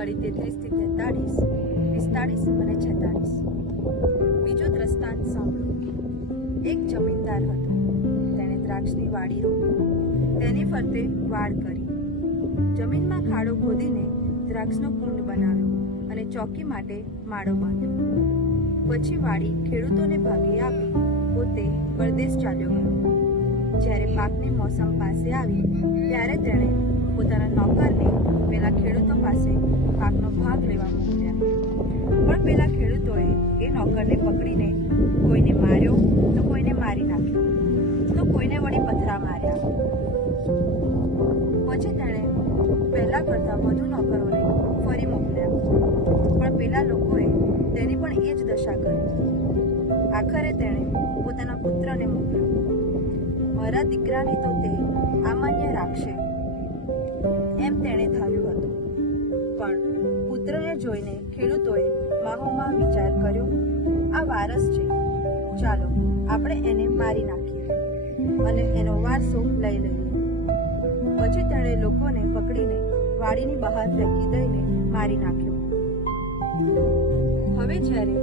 તેત્રીસથી તેતાળીસ પિસ્તાળીસ અને છેતાળીસ બીજો દ્રષ્ટાંત સાંભળો એક જમીનદાર હતો તેણે દ્રાક્ષની વાડી રોપી તેની ફરતે વાડ કરી જમીનમાં ખાડો ખોદીને દ્રાક્ષનો કુંડ બનાવ્યો અને ચોકી માટે માળો બાંધ્યો પછી વાડી ખેડૂતોને ભાગે આપી પોતે પરદેશ ચાલ્યો ગયો જ્યારે પાકની મોસમ પાસે આવી ત્યારે તેણે પોતાના નોકરને પેલા ખેડૂતો પાસે પાકનો ભાગ લેવા મોકલ્યા. પણ પેલા ખેડૂતોએ એ નોકરને પકડીને કોઈને માર્યો તો કોઈને મારી નાખ્યો. તો કોઈને વળી પથરા માર્યા. પછી તેણે પહેલા કરતા વધુ નોકરોને ફરી મોકલ્યા. પણ પેલા લોકોએ તેની પણ એ જ દશા કરી. આખરે તેણે પોતાના પુત્રને મોકલ્યો. મારા દીકરાને તો તે આમાન્ય રાખશે. એમ તેણે ધાર્યું હતું. પણ પુત્રને જોઈને ખેડૂતોએ માહોમાં વિચાર કર્યો, આ વારસ છે. ચાલો, આપણે એને મારી નાખીએ. અને એનો વારસો લઈ લઈએ પછી તેણે લોકોને પકડીને વાડીની બહાર ફેંકી દઈને મારી નાખ્યો. હવે જ્યારે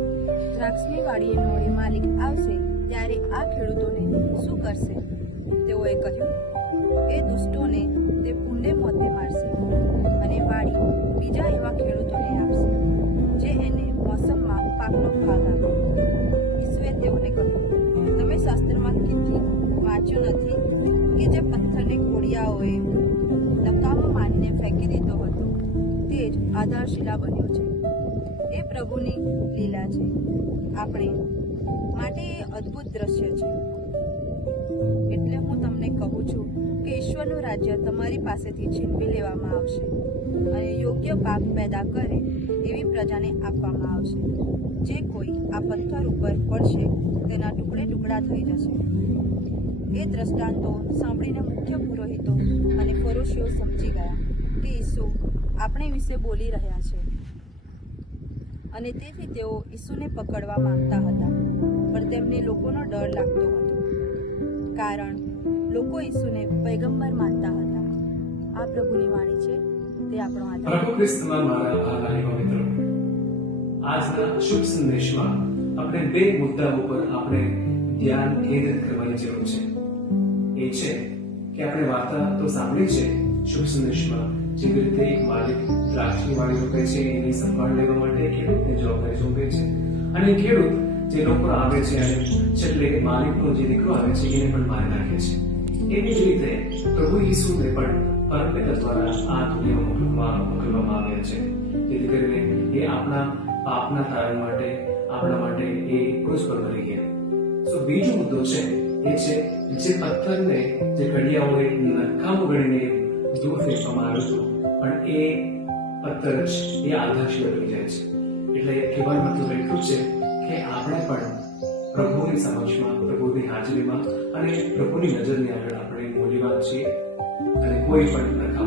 દ્રાક્ષની વાડીનો એ માલિક આવશે, ત્યારે આ ખેડૂતોને શું કરશે? તેઓએ કહ્યું, એ દુષ્ટોને તે વાંચ્યું નથી. કે જે પથ્થરને કોડિયાઓએ ધક્કામાં મારીને ફેંકી દીધો હતો, તે જ આધારશિલા બન્યો છે. એ પ્રભુની લીલા છે. આપણે માટે એ અદ્ભુત દ્રશ્ય છે. એટલે હું તમને કહું છું કે ઈશ્વરનું રાજ્ય તમારી પાસેથી છીનવી લેવામાં આવશે અને યોગ્ય પાક પેદા કરે એવી પ્રજાને આપવામાં આવશે. જે કોઈ આ પથ્થર ઉપર પડશે, તેના ટુકડે ટુકડા થઈ જશે. એ દ્રષ્ટાંતો સાંભળીને મુખ્ય પુરોહિતો અને ફરોશીઓ સમજી ગયા કે ઈસુ આપણે વિશે બોલી રહ્યા છે. અને તેથી તેઓ ઈસુને પકડવા માંગતા હતા, પણ તેમને લોકોનો ડર લાગતો હતો. કારણ લોકો ઈસુને પૈગંબર માનતા હતા. આ પ્રભુની વાણી છે, તે આપણો આધાર પ્રભુ ખ્રિસ્તમાં મારા આગામી મિત્રો. આજના શુભ સંદેશમાં આપણે બે મુદ્દા ઉપર આપણે ધ્યાન કેન્દ્રિત કરવાની જરૂર છે. એ છે કે આપણે વાર્તા તો સાંભળી છે, શુભ સંદેશમાં. જેવી રીતે એક માલિક દ્રાક્ષની વાડી રોપે છે, એની સંભાળ લેવા માટે ખેડૂતને જવાબદારી સોંપે છે. અને ખેડૂત જે લોકો આવે છે અને છેલ્લે માલિકનો જે દીકરો આવે છે, એને પણ મારી નાખે છે. એવી જ રીતે પ્રભુ ઈસુને પણ પરમપિતા દ્વારા આ દુનિયામાં મોકલવામાં મોકલવામાં આવ્યા છે. જેથી કરીને એ આપણા પાપના તારણ માટે, આપણા માટે એ ક્રોસ પર મરી ગયા. સો બીજો મુદ્દો છે એ છે જે પથ્થરને જે ઘડિયાઓએ નકામું ગણીને દૂર ફેંકવામાં આવ્યો હતો પણ એ પથ્થર જ એ આધારશીલા બની જાય છે. એટલે કહેવાનો મતલબ એટલું છે કે આપણે પણ પ્રભુની સમક્ષમાં, પ્રભુની હાજરીમાં અને પ્રભુની નજરની આગળ આપણે મૂલ્યવાન છીએ અને કોઈ પણ નકામ